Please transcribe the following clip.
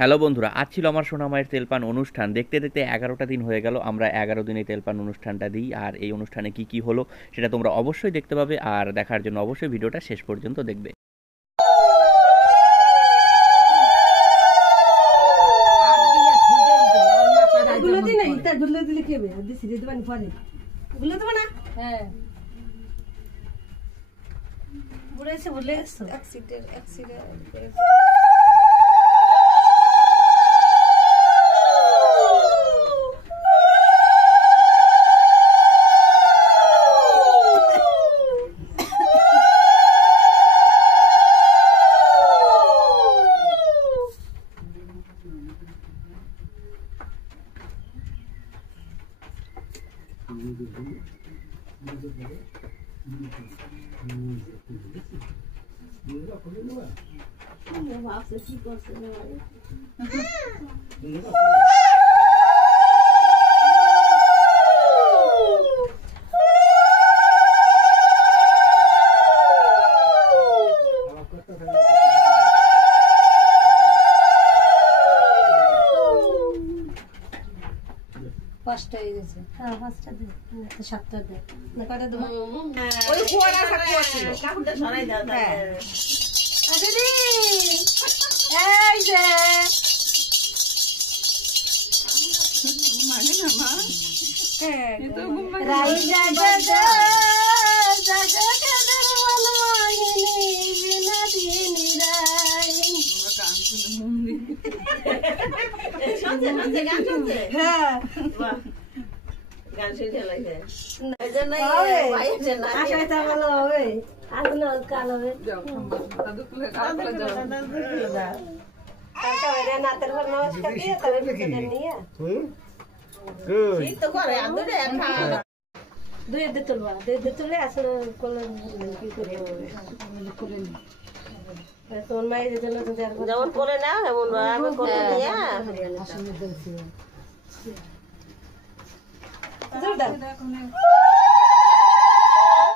Hello বন্ধুরা, আজ ছিল আমার সোনামায়ের তেলপান অনুষ্ঠান। দেখতে দেখতে 11টা দিন হয়ে গেল। আমরা 11 দিন এই তেলপান অনুষ্ঠানটা দিই। আর এই অনুষ্ঠানে কি কি হলো সেটা তোমরা অবশ্যই দেখতে পাবে, আর দেখার জন্য অবশ্যই ভিডিওটা শেষ পর্যন্ত দেখবে। তোমার মায়ের জন্য যেমন করে না এমন আমি করে নিয়ে